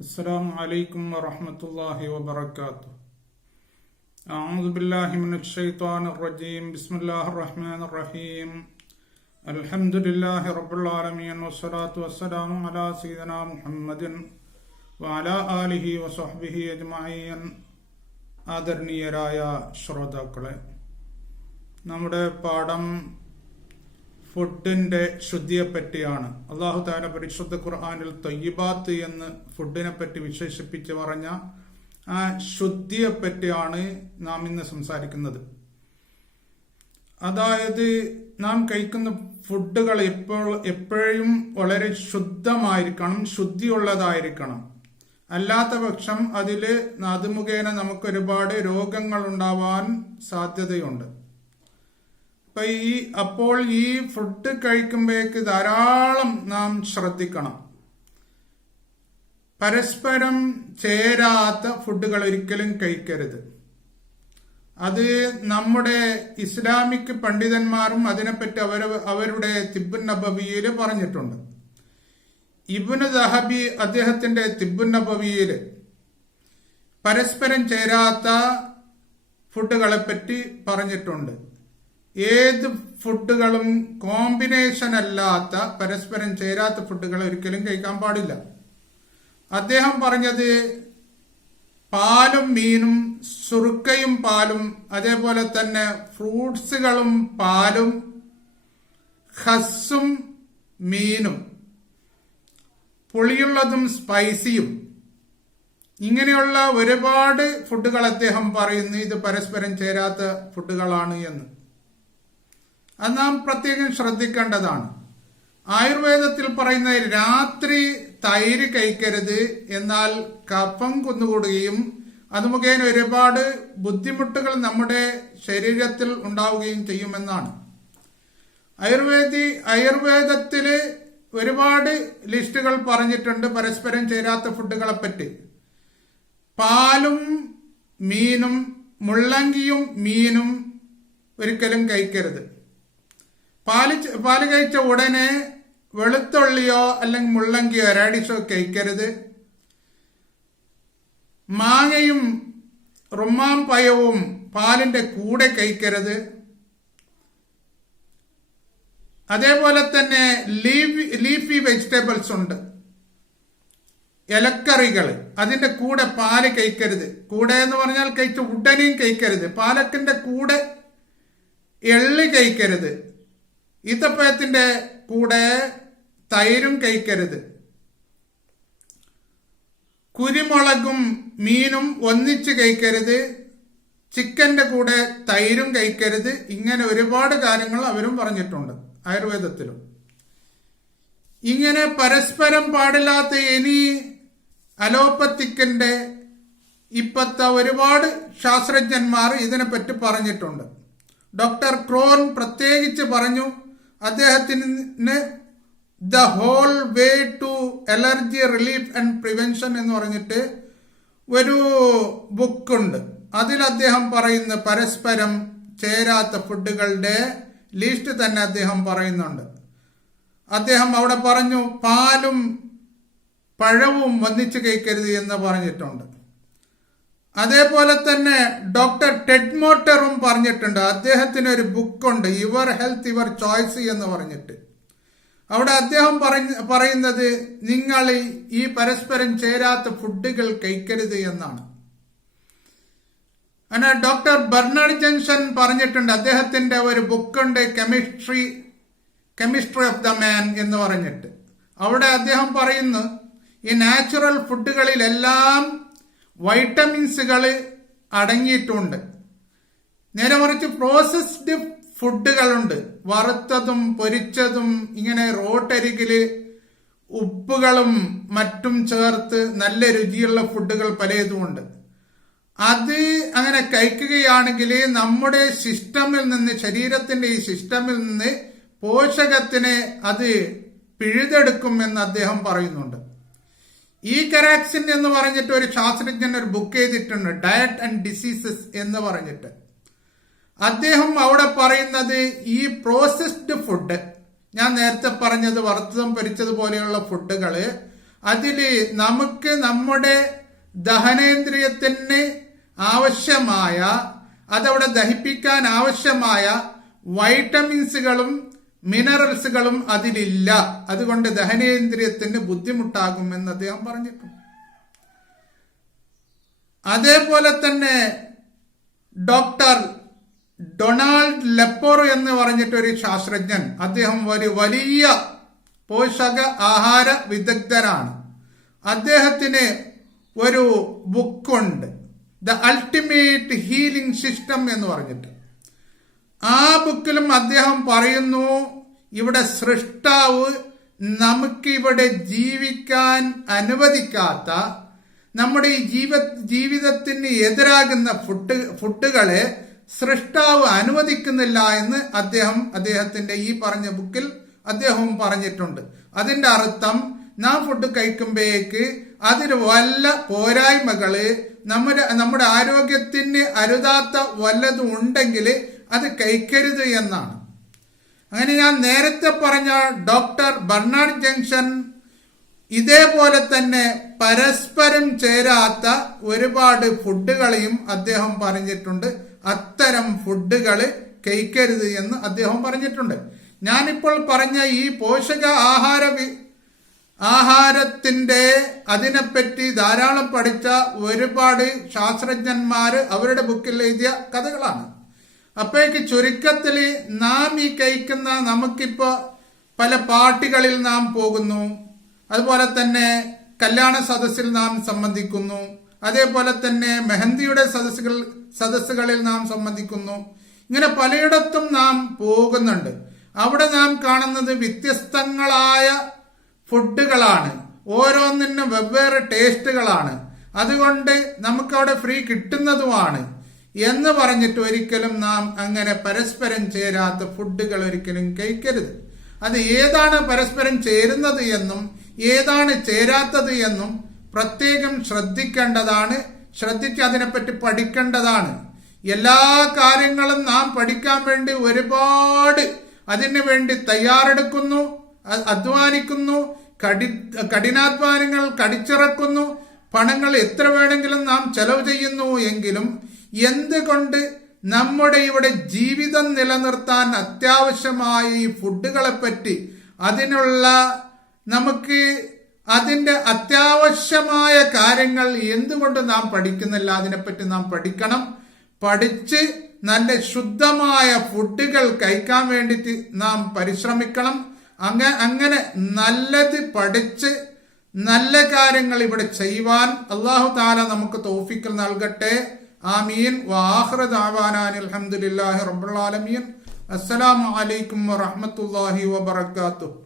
السلام عليكم ورحمة الله وبركاته. أعوذ بالله من الشيطان الرجيم. بسم الله الرحمن الرحيم. الحمد لله رب العالمين والصلاة والسلام على سيدنا محمد وعلى آله وصحبه أجمعين. ആദരണീയരായ ശ്രോതാക്കളെ, നമ്മുടെ പാഠം ഫുഡിന്റെ ശുദ്ധിയെ പറ്റിയാണ്. അല്ലാഹു തആല പരിശുദ്ധ ഖുർആനിൽ തയ്യിബാത്ത് എന്ന് ഫുഡിനെ പറ്റി വിശേഷിപ്പിച്ച് പറഞ്ഞ ആ ശുദ്ധിയെ പറ്റിയാണ് നാം ഇന്ന് സംസാരിക്കുന്നത്. അതായത് നാം കഴിക്കുന്ന ഫുഡുകൾ എപ്പോഴും വളരെ ശുദ്ധമായിരിക്കണം, ശുദ്ധിയുള്ളതായിരിക്കണം. അല്ലാത്ത പക്ഷം അത് മുഖേന നമുക്ക് ഒരുപാട് രോഗങ്ങൾ ഉണ്ടാവാൻ സാധ്യതയുണ്ട്. അപ്പോൾ ഈ ഫുഡ് കഴിക്കുമ്പോഴേക്ക് ധാരാളം നാം ശ്രദ്ധിക്കണം. പരസ്പരം ചേരാത്ത ഫുഡുകൾ ഒരിക്കലും കഴിക്കരുത്. അത് നമ്മുടെ ഇസ്ലാമിക് പണ്ഡിതന്മാരും അതിനെപ്പറ്റി അവരുടെ തിബ്ബുൻ നബവിയിൽ പറഞ്ഞിട്ടുണ്ട്. ഇബ്നു ദഹബി അദ്ദേഹത്തിന്റെ തിബ്ബുൻ നബവിയിൽ പരസ്പരം ചേരാത്ത ഫുഡുകളെ പറ്റി പറഞ്ഞിട്ടുണ്ട്. ഏത് ഫുഡുകളും കോമ്പിനേഷൻ അല്ലാത്ത, പരസ്പരം ചേരാത്ത ഫുഡുകൾ ഒരിക്കലും കഴിക്കാൻ പാടില്ല. അദ്ദേഹം പറഞ്ഞത് പാലും മീനും, സുറുക്കയും പാലും, അതേപോലെ തന്നെ ഫ്രൂട്ട്സുകളും പാലും, ഹസ്സും മീനും, പുളിയുള്ളതും സ്പൈസിയും, ഇങ്ങനെയുള്ള ഒരുപാട് ഫുഡുകൾ അദ്ദേഹം പറയുന്നു ഇത് പരസ്പരം ചേരാത്ത ഫുഡുകളാണ് എന്ന്. അത് നാം പ്രത്യേകം ശ്രദ്ധിക്കേണ്ടതാണ്. ആയുർവേദത്തിൽ പറയുന്ന രാത്രി തൈര് കഴിക്കരുത്, എന്നാൽ കഫം കുന്നുകൂടുകയും അത് മുഖേന ഒരുപാട് ബുദ്ധിമുട്ടുകൾ നമ്മുടെ ശരീരത്തിൽ ഉണ്ടാവുകയും ചെയ്യുമെന്നാണ്. ആയുർവേദത്തില് ഒരുപാട് ലിസ്റ്റുകൾ പറഞ്ഞിട്ടുണ്ട് പരസ്പരം ചേരാത്ത ഫുഡുകളെ പറ്റി. പാലും മീനും, മുള്ളങ്കിയും മീനും ഒരിക്കലും കഴിക്കരുത്. പാല് കഴിച്ച ഉടനെ വെളുത്തുള്ളിയോ അല്ലെങ്കിൽ മുള്ളങ്കിയോ റാഡിഷോ കഴിക്കരുത്. മാങ്ങയും റുമ്മാൻ പഴവും പാലിന്റെ കൂടെ കഴിക്കരുത്. അതേപോലെ തന്നെ ലീഫി വെജിറ്റബിൾസ് ഉണ്ട്, ഇലക്കറികൾ, അതിന്റെ കൂടെ പാല് കഴിക്കരുത്. കൂടെ എന്ന് പറഞ്ഞാൽ കഴിച്ച ഉടനെയും കഴിക്കരുത്. പാലക്കിന്റെ കൂടെ എള്ളി കഴിക്കരുത്. ഈത്തപ്പഴത്തിന്റെ കൂടെ തൈരും കഴിക്കരുത്. കുരുമുളകും മീനും ഒന്നിച്ച് കഴിക്കരുത്. ചിക്കന്റെ കൂടെ തൈരും കഴിക്കരുത്. ഇങ്ങനെ ഒരുപാട് കാര്യങ്ങൾ അവരും പറഞ്ഞിട്ടുണ്ട് ആയുർവേദത്തിലും. ഇങ്ങനെ പരസ്പരം പാടില്ലാത്ത ഇനി അലോപ്പത്തിക്കിന്റെ ഇപ്പത്തെ ഒരുപാട് ശാസ്ത്രജ്ഞന്മാർ ഇതിനെപ്പറ്റി പറഞ്ഞിട്ടുണ്ട്. ഡോക്ടർ ക്രോൺ പ്രത്യേകിച്ച് പറഞ്ഞു, അദ്ദേഹത്തിന് the whole way to allergy relief and prevention എന്ന് പറഞ്ഞിട്ട് ഒരു ബുക്കുണ്ട്. അതിൽ അദ്ദേഹം പറയുന്ന പരസ്പരം ചേരാത്ത ഫുഡുകളുടെ ലിസ്റ്റ് തന്നെ അദ്ദേഹം പറയുന്നുണ്ട്. അദ്ദേഹം അവിടെ പറഞ്ഞു പാലും പഴവും ഒന്നിച്ച് കഴിക്കരുത് എന്ന് പറഞ്ഞിട്ടുണ്ട്. അതേപോലെ തന്നെ ഡോക്ടർ ടെഡ് മോട്ടറും പറഞ്ഞിട്ടുണ്ട്. അദ്ദേഹത്തിന് ഒരു ബുക്കുണ്ട്, യുവർ ഹെൽത്ത് യുവർ ചോയ്സ് എന്ന് പറഞ്ഞിട്ട്. അവിടെ അദ്ദേഹം പറയുന്നത് നിങ്ങൾ ഈ പരസ്പരം ചേരാത്ത ഫുഡുകൾ കഴിക്കരുത് എന്നാണ്. അങ്ങനെ ഡോക്ടർ ബെർണാഡ് ജൻസൺ പറഞ്ഞിട്ടുണ്ട്, അദ്ദേഹത്തിന്റെ ഒരു ബുക്കുണ്ട് കെമിസ്ട്രി ഓഫ് ദ മാൻ എന്ന് പറഞ്ഞിട്ട്. അവിടെ അദ്ദേഹം പറയുന്നു ഈ നാച്ചുറൽ ഫുഡുകളിലെല്ലാം വൈറ്റമിൻസുകൾ അടങ്ങിയിട്ടുണ്ട്. നേരെ മറിച്ച് പ്രോസസ്ഡ് ഫുഡുകളുണ്ട്, വറുത്തതും പൊരിച്ചതും, ഇങ്ങനെ റോട്ടരികില് ഉപ്പുകളും മറ്റും ചേർത്ത് നല്ല രുചിയുള്ള ഫുഡുകൾ പലതുമുണ്ട്. അത് അങ്ങനെ കഴിക്കുകയാണെങ്കിൽ നമ്മുടെ സിസ്റ്റമിൽ നിന്ന്, ശരീരത്തിന്റെ ഈ സിസ്റ്റമിൽ നിന്ന് പോഷകത്തിനെ അത് പിഴുതെടുക്കുമെന്ന് അദ്ദേഹം പറയുന്നുണ്ട്. ഈ കരാക്സിൻ എന്ന് പറഞ്ഞിട്ട് ഒരു ശാസ്ത്രജ്ഞൻ ഒരു ബുക്ക് ചെയ്തിട്ടുണ്ട്, ഡയറ്റ് ആൻഡ് ഡിസീസസ് എന്ന് പറഞ്ഞിട്ട്. അദ്ദേഹം അവിടെ പറയുന്നത് ഈ പ്രോസസ്ഡ് ഫുഡ്, ഞാൻ നേരത്തെ പറഞ്ഞത് വറുത്തതും പൊരിച്ചതുപോലെയുള്ള ഫുഡുകള് അതില് നമുക്ക് നമ്മുടെ ദഹനേന്ദ്രിയത്തിന് ആവശ്യമായ, അതവിടെ ദഹിപ്പിക്കാൻ ആവശ്യമായ വൈറ്റമിൻസുകളും മിനറൽസുകളും അതിലില്ല. അതുകൊണ്ട് ദഹനേന്ദ്രിയത്തിന് ബുദ്ധിമുട്ടാകുമെന്ന് അദ്ദേഹം പറഞ്ഞിട്ടുണ്ട്. അതേപോലെ തന്നെ ഡോക്ടർ ഡൊണാൾഡ് ലെപ്പോർ എന്ന് പറഞ്ഞിട്ടൊരു ശാസ്ത്രജ്ഞൻ, അദ്ദേഹം ഒരു വലിയ പോഷക ആഹാര വിദഗ്ധനാണ്. അദ്ദേഹത്തിന് ഒരു ബുക്കുണ്ട്, ദ അൾട്ടിമേറ്റ് ഹീലിംഗ് സിസ്റ്റം എന്ന് പറഞ്ഞിട്ട്. ആ ബുക്കിലും അദ്ദേഹം പറയുന്നു, ഇവിടെ സൃഷ്ടാവ് നമുക്കിവിടെ ജീവിക്കാൻ അനുവദിക്കാത്ത, നമ്മുടെ ഈ ജീവിതത്തിന് എതിരാകുന്ന ഫുഡുകളെ സൃഷ്ടാവ് അനുവദിക്കുന്നില്ല എന്ന് അദ്ദേഹത്തിന്റെ ഈ പറഞ്ഞ ബുക്കിൽ അദ്ദേഹവും പറഞ്ഞിട്ടുണ്ട്. അതിന്റെ അർത്ഥം, നാം ഫുഡ് കഴിക്കുമ്പോഴേക്ക് അതിന് വല്ല പോരായ്മകള്, നമ്മുടെ ആരോഗ്യത്തിന് അരുതാത്ത വല്ലതും ഉണ്ടെങ്കിൽ അത് കഴിക്കരുത് എന്നാണ്. അങ്ങനെ ഞാൻ നേരത്തെ പറഞ്ഞ ഡോക്ടർ ബെർണാഡ് ജംഗ്ഷൻ ഇതേപോലെ തന്നെ പരസ്പരം ചേരാത്ത ഒരുപാട് ഫുഡുകളെയും അദ്ദേഹം പറഞ്ഞിട്ടുണ്ട്. അത്തരം ഫുഡുകൾ കഴിക്കരുത് എന്ന് അദ്ദേഹം പറഞ്ഞിട്ടുണ്ട്. ഞാനിപ്പോൾ പറഞ്ഞ ഈ പോഷക ആഹാരത്തിന്റെ അതിനെപ്പറ്റി ധാരാളം പഠിച്ച ഒരുപാട് ശാസ്ത്രജ്ഞന്മാര് അവരുടെ ബുക്കിൽ എഴുതിയ കഥകളാണ്. അപ്പോഴേക്ക് ചുരുക്കത്തിൽ, നാം ഈ കഴിക്കുന്ന, നമുക്കിപ്പോ പല പാർട്ടികളിൽ നാം പോകുന്നു, അതുപോലെ തന്നെ കല്യാണ സദസ്സിൽ നാം സംബന്ധിക്കുന്നു, അതേപോലെ തന്നെ മെഹന്തിയുടെ സദസ്സുകളിൽ നാം സംബന്ധിക്കുന്നു. ഇങ്ങനെ പലയിടത്തും നാം പോകുന്നുണ്ട്. അവിടെ നാം കാണുന്നത് വ്യത്യസ്തങ്ങളായ ഫുഡുകളാണ്, ഓരോന്നിനും വെവ്വേറെ ടേസ്റ്റുകളാണ്. അതുകൊണ്ട് നമുക്കവിടെ ഫ്രീ കിട്ടുന്നതുമാണ് എന്ന് പറഞ്ഞിട്ട് ഒരിക്കലും നാം അങ്ങനെ പരസ്പരം ചേരാത്ത ഫുഡുകൾ ഒരിക്കലും കഴിക്കരുത്. അത് ഏതാണ് പരസ്പരം ചേരുന്നത് എന്നും ഏതാണ് ചേരാത്തത് എന്നും പ്രത്യേകം ശ്രദ്ധിക്കേണ്ടതാണ്. ശ്രദ്ധിച്ച് അതിനെപ്പറ്റി പഠിക്കേണ്ടതാണ്. എല്ലാ കാര്യങ്ങളും നാം പഠിക്കാൻ വേണ്ടി ഒരുപാട് അതിനു വേണ്ടി തയ്യാറെടുക്കുന്നു, അധ്വാനിക്കുന്നു, കഠിനാധ്വാനങ്ങൾ കടിച്ചിറക്കുന്നു, പണങ്ങൾ എത്ര വേണമെങ്കിലും നാം ചെലവ് ചെയ്യുന്നു. എങ്കിലും എന്തുകൊണ്ട് നമ്മുടെ ഇവിടെ ജീവിതം നിലനിർത്താൻ അത്യാവശ്യമായ ഈ ഫുഡുകളെ പറ്റി, അതിനുള്ള നമുക്ക് അതിന്റെ അത്യാവശ്യമായ കാര്യങ്ങൾ എന്തുകൊണ്ട് നാം പഠിക്കുന്നില്ല? അതിനെപ്പറ്റി നാം പഠിക്കണം. പഠിച്ച് നല്ല ശുദ്ധമായ ഫുഡുകൾ കഴിക്കാൻ വേണ്ടിയിട്ട് നാം പരിശ്രമിക്കണം. അങ്ങനെ നല്ലത് പഠിച്ച് നല്ല കാര്യങ്ങൾ ഇവിടെ ചെയ്യുവാൻ അല്ലാഹു തആല നമുക്ക് തൗഫീഖ് നൽകട്ടെ. ആമീൻ. വആഖിറു ദഅവാനാ അൽഹംദുലില്ലാഹി റബ്ബിൽ ആലമീൻ. അസ്സലാമു അലൈക്കും വറഹ്മത്തുള്ളാഹി വബറകാതുഹു.